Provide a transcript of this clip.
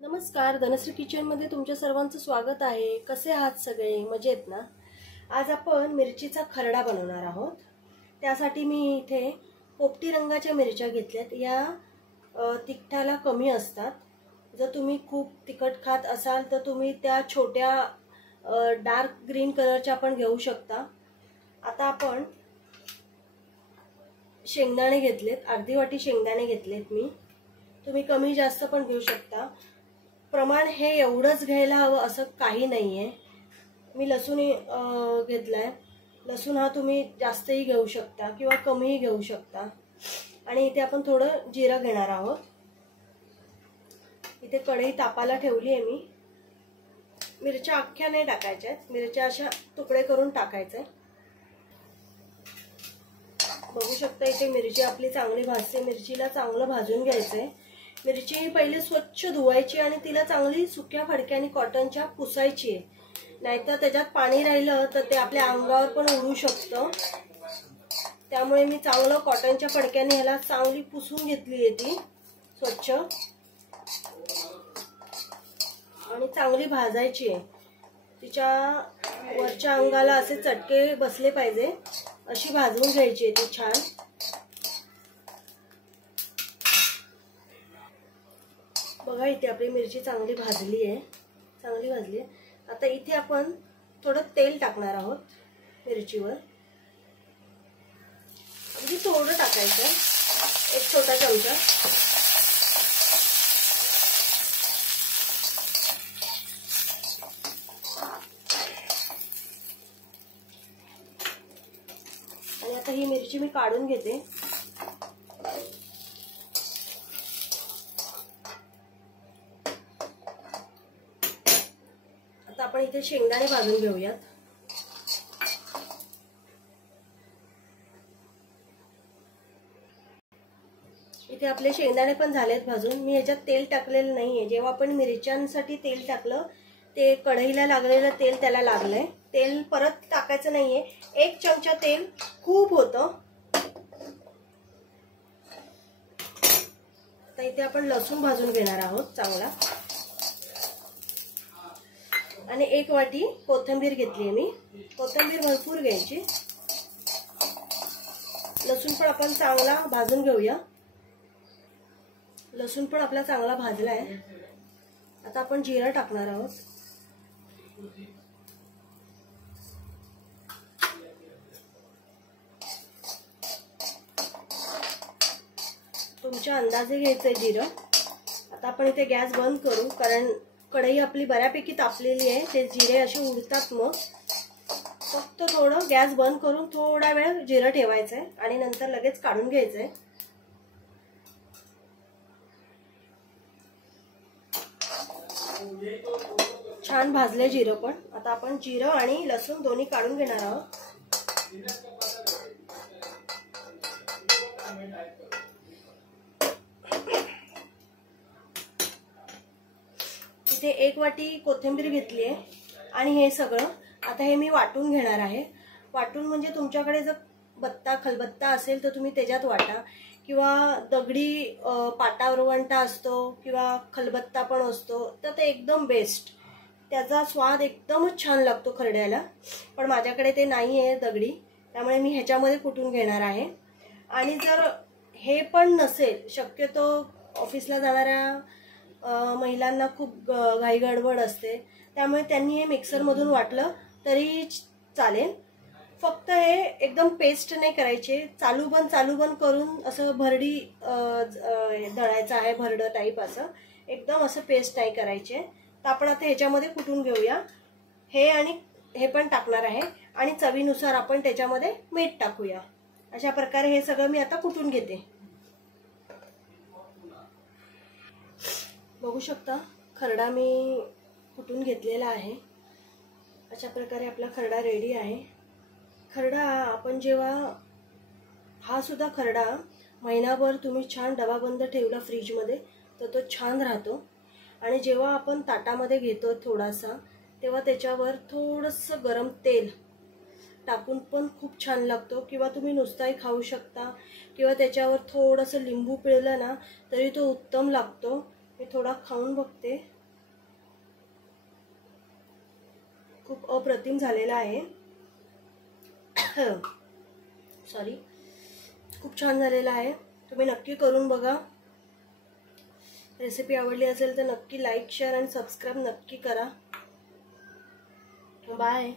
नमस्कार, धनश्री किचनमध्ये तुमच्या सर्वांचं स्वागत आहे। कसे आहात सगळे? मजेत ना? आज आपण मिरचीचा खरडा बनवणार आहोत। त्यासाठी मी इथे पोपटी रंगाच्या मिरच्या घेतल्यात। या तिखटाला कमी असतात। जर तुम्ही खूप तिखट खात असाल तर तुम्ही त्या छोट्या डार्क ग्रीन कलरच्या पण घेऊ शकता। आता आपण शेंगदाणे घेतलेत, अर्धी वाटी शेंगदाणे घेतलेत मी। तुम्ही कमी जास्त पण घेऊ शकता। प्रमाण हे एवढंच घ्यायला हवं असं काही नाहीये। मी लसूण घेतलाय। लसूण हा तुम्ही जास्तही घेऊ शकता किंवा कमीही घेऊ शकता। आणि इथे आपण थोडं जिरं घेणार आहोत। इथे कढई तापायला ठेवली आहे मी। मिरच्या अख्ख्या नाही टाकायच्या, मिरच्या अशा तुकडे करून टाकायचे। बघू शकता इथे मिरची आपली चांगली भाजते। मिरचीला चांगलं भाजून घ्यायचंय। मिरची पहिले स्वच्छ धुवायची आणि तिला चांगली सुक्या फडक्याने कॉटनच्या पुसायची आहे। नाहीतर त्याच्यात पाणी राहिलं तर ते आपल्या अंगावर पण उडू शकतं। त्यामुळे मी चांगलं कॉटनच्या फडक्याने ह्याला चांगली पुसून घेतली आहे ती स्वच्छ, आणि चांगली भाजायची आहे। तिच्या वरच्या अंगाला असे चटके बसले पाहिजे अशी भाजून घ्यायची आहे ती छान। बघा इथे आपली मिरची चांगली भाजली आहे, चांगली भाजली आहे। आता इथे आपण थोडं तेल टाकणार आहोत मिरचीवर। अगदी थोडं टाकायचं, एक छोटा चमचा। आणि आता ही मिरची मी काढून घेते। आता आपण इथे शेंगदाणे भाजून घेऊयात। इथे आपले शेंगदाणे पण झालेत भाजून। मी ह्याच्यात तेल टाकलेलं नाहीये। जेव्हा आपण मिरच्यांसाठी तेल टाकलं ते कढईला लागलेलं तेल त्याला लागलंय। तेल परत टाकायचं नाहीये, एक चमचा तेल खूप होतं। आता इथे आपण लसूण भाजून घेणार आहोत चांगला, आणि एक वाटी कोथिंबीर घेतली मी। कोथिंबीर भरपूर घ्यायची। लसूण पण आपण चांगला भाजून घेऊया। लसूण पण आपला चांगला भाजलाय। आता आपण जिरं टाकणार आहोत। तुमच्या अंदाजे घ्यायचंय जिरं। आता आपण इथे गॅस बंद करू, कारण कढई आपली बऱ्यापैकी तापलेली आहे। ते जिरे असे उडतात। मग फक्त थोडं गॅस बंद करून थोडा वेळ जिरं ठेवायचंय आणि नंतर लगेच काढून घ्यायचंय। छान भाजले जिरं पण। आता आपण जिरं आणि लसूण दोन्ही काढून घेणार आहोत। इथे एक वाटी कोथिंबीर घेतली आहे आणि हे सगळं आता हे मी वाटून घेणार आहे। वाटून म्हणजे तुमच्याकडे जर खलबत्ता असेल तर तुम्ही त्याच्यात वाटा, किंवा दगडी पाटावरवंटा असतो किंवा खलबत्ता पण असतो तर ते एकदम बेस्ट। त्याचा स्वाद एकदमच छान लागतो खरड्याला। पण माझ्याकडे ते नाहीये दगडी, त्यामुळे मी ह्याच्यामध्ये कुटून घेणार आहे। आणि जर हे पण नसेल, शक्यतो ऑफिसला जाणाऱ्या महिलांना खूप घाई गडबड असते, त्यामुळे त्यांनी हे मिक्सर मधून वाटलं तरी चालेल। फक्त हे एकदम पेस्ट नाही करायचे, चालू बंद करून असं भरडी दळायचं आहे, भरड टाईप असं एकदम असं पेस्ट नाही करायचे। तर आपण आता ह्याच्यामध्ये कुटून घेऊया। हे आणि हे पण टाकणार आहे, आणि चवीनुसार आपण त्याच्यामध्ये मीठ टाकूया। अशा प्रकारे हे सगळं मी आता कुटून घेते। बघू शकता खरडा मी कुटून घेतलेला आहे। अशा प्रकारे आपला खरडा रेडी आहे। खरडा आपण जेव्हा हा सुद्धा खरडा महिनाभर तुम्ही छान डबाबंद ठेवला फ्रीजमध्ये तर तो छान राहतो। आणि जेव्हा आपण ताटामध्ये घेतो थोडासा, तेव्हा त्याच्यावर थोडंसं गरम तेल टाकून पण खूप छान लागतो। किंवा तुम्ही नुसताही खाऊ शकता, किंवा त्याच्यावर थोडंसं लिंबू पिळलं ना तरी तो उत्तम लागतो। मी थोडा खाऊन बघते. खूप अप्रतिम झालेला आहे. सॉरी, खूप छान झालेला आहे. तुम्ही नक्की करून बघा. रेसिपी आवडली असेल तर नक्की लाईक, शेअर आणि सबस्क्राईब नक्की करा. बाय.